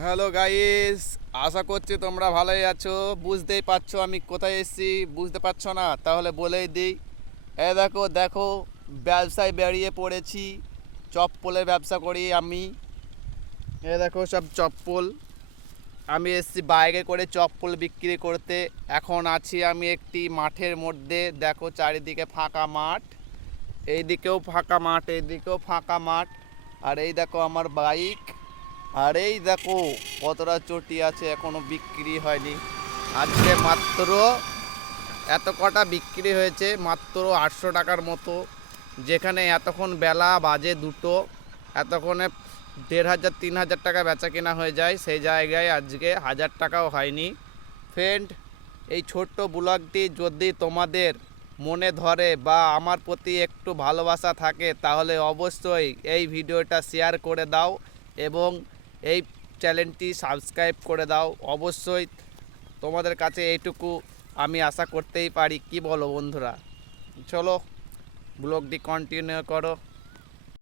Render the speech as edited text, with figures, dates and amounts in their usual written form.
Hello guys, আশা করছি তোমরা ভালোই আছো। বুঝতেই পারছো আমি কোথায় এসেছি, বুঝতে পারছো না? তাহলে বলেই দিই। দেখো দেখো, ব্যবসায় বেরিয়ে পড়েছি। চপ্পলের ব্যবসা করি আমি। দেখো সব চপ্পল। আমি এসেছি বাইকে করে চপ্পল বিক্রি করতে। এখন আছি আমি একটি মাঠের মধ্যে। দেখো চারিদিকে ফাঁকা মাঠ, এইদিকেও ফাঁকা মাঠ, এইদিকেও ফাঁকা মাঠ। আর এই দেখো আমার বাইক। আর এই দেখো কতটা চটি আছে, এখনো বিক্রি হয়নি। আজকে মাত্র এত কটা বিক্রি হয়েছে, মাত্র 800 টাকার মতো। যেখানে এতক্ষণ বেলা বাজে 2টো, এতক্ষণে 1500 3000 টাকা বেচা কেনা হয়ে যায়, সেই জায়গায় আজকে 1000 টাকাও হয়নি। ফ্রেন্ড, এই ছোট্ট ব্লগটি যদি তোমাদের মনে ধরে বা আমার প্রতি একটু ভালোবাসা থাকে, তাহলে অবশ্যই এই ভিডিওটা শেয়ার করে দাও এবং এই চ্যানেলটি সাবস্ক্রাইব করে দাও। অবশ্যই তোমাদের কাছে এইটুকু আমি আশা করতেই পারি। কি বলো বন্ধুরা? চলো ব্লগটি কন্টিনিউ করো।